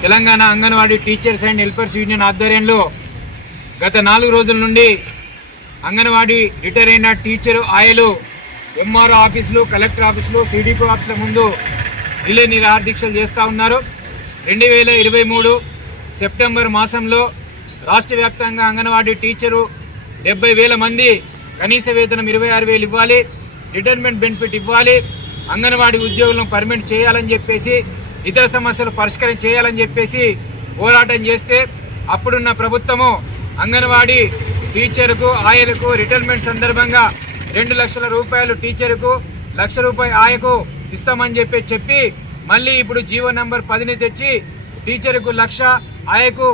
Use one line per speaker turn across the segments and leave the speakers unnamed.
Telangana anganwadi teachers and helpers union ఆధ్వర్యంలో గత నాలుగు రోజుల నుండి అంగన్వాడీ రిటైర్ అయిన టీచరు ఆయలు ఎంఆర్ఓ ఆఫీసులు కలెక్టర్ ఆఫీసులు సిడిపి ఆఫీసుల ముందు రిలే నిరాహార చేస్తూ ఉన్నారు. రెండు వేల ఇరవై మూడు సెప్టెంబర్ మాసంలో రాష్ట్ర వ్యాప్తంగా అంగన్వాడీ టీచరు డెబ్బై వేల మంది కనీస వేతనం ఇరవై ఆరు వేలు ఇవ్వాలి రిటైర్మెంట్ బెనిఫిట్ ఇవ్వాలి అంగన్వాడీ ఉద్యోగులను పర్మనెంట్ చేయాలని చెప్పేసి ఇతర సమస్యలు పరిష్కారం చేయాలని చెప్పేసి పోరాటం చేస్తే అప్పుడున్న ప్రభుత్వము అంగన్వాడీ టీచర్కు ఆయలకు రిటైర్మెంట్ సందర్భంగా రెండు లక్షల రూపాయలు టీచర్కు లక్ష రూపాయలు ఆయకు ఇస్తామని చెప్పి చెప్పి మళ్ళీ ఇప్పుడు జీవో నంబర్ పదిని తెచ్చి టీచర్కు లక్ష ఆయకు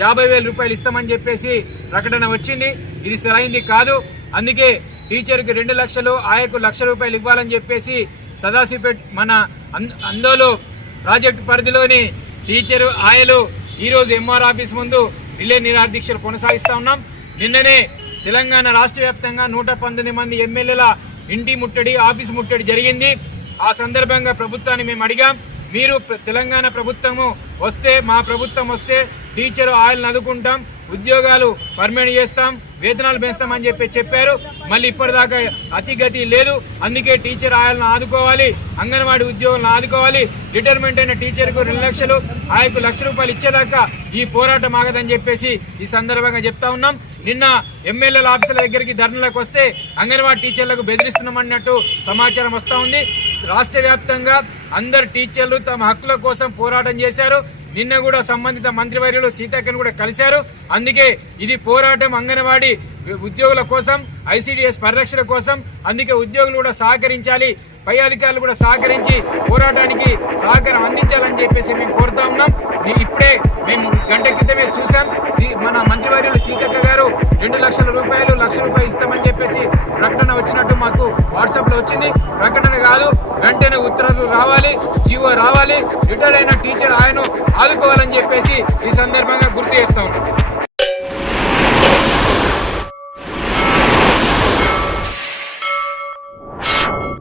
యాభై వేల రూపాయలు ఇస్తామని చెప్పేసి ప్రకటన వచ్చింది. ఇది సరైంది కాదు. అందుకే టీచర్కి రెండు లక్షలు ఆయకు లక్ష రూపాయలు ఇవ్వాలని చెప్పేసి సదాశివపేట్ మన అం- అందోలో ప్రాజెక్టు పరిధిలోని టీచరు ఆయలు ఈరోజు ఎంఆర్ ఆఫీస్ ముందు రిలే నిరాదీక్షలు కొనసాగిస్తూ ఉన్నాం. నిన్ననే తెలంగాణ రాష్ట్ర వ్యాప్తంగా నూట పంతొమ్మిది మంది ఎమ్మెల్యేల ఇంటి ముట్టడి ఆఫీస్ ముట్టడి జరిగింది. ఆ సందర్భంగా ప్రభుత్వాన్ని మేము అడిగాం. మీరు తెలంగాణ ప్రభుత్వము వస్తే మా ప్రభుత్వం వస్తే టీచరు ఆయిల్ నదుకుంటాం ఉద్యోగాలు పర్మనెంట్ చేస్తాం వేతనాలు పెంచుతామని చెప్పి చెప్పారు. మళ్ళీ ఇప్పటిదాకా అతిగతి లేదు. అందుకే టీచర్ ఆయలను ఆదుకోవాలి అంగన్వాడీ ఉద్యోగులను ఆదుకోవాలి. రిటైర్మెంట్ అయిన టీచర్కు రెండు లక్షలు ఆయనకు లక్ష రూపాయలు ఇచ్చేదాకా ఈ పోరాటం ఆగదని చెప్పేసి ఈ సందర్భంగా చెప్తా ఉన్నాం. నిన్న ఎమ్మెల్యేల ఆఫీసుల దగ్గరికి ధర్నలకు వస్తే అంగన్వాడీ టీచర్లకు బెదిరిస్తున్నామన్నట్టు సమాచారం వస్తూ ఉంది. రాష్ట్ర వ్యాప్తంగా అందరు టీచర్లు తమ హక్కుల కోసం పోరాటం చేశారు. నిన్న కూడా సంబంధిత మంత్రివర్యులు సీతక్కను కూడా కలిశారు. అందుకే ఇది పోరాటం అంగన్వాడీ ఉద్యోగుల కోసం ఐసిడిఎస్ పరిరక్షణ కోసం. అందుకే ఉద్యోగులు కూడా సహకరించాలి. పై అధికారులు కూడా సహకరించి పోరాటానికి సహకారం అందించాలని చెప్పేసి మేము కోరుతా ఉన్నాం. ఇప్పుడే మేము గంట క్రితమే చూసాం మన మంత్రివర్యులు సీతక్క గారు రెండు లక్షల రూపాయలు లక్ష రూపాయలు ఇస్తామని వాట్సాప్లో వచ్చింది. ప్రకటన కాదు వెంటనే ఉత్తర్వులు రావాలి జీవో రావాలి రిటైర్ అయిన టీచర్ ఆయన ఆదుకోవాలని చెప్పేసి ఈ సందర్భంగా గుర్తు చేస్తా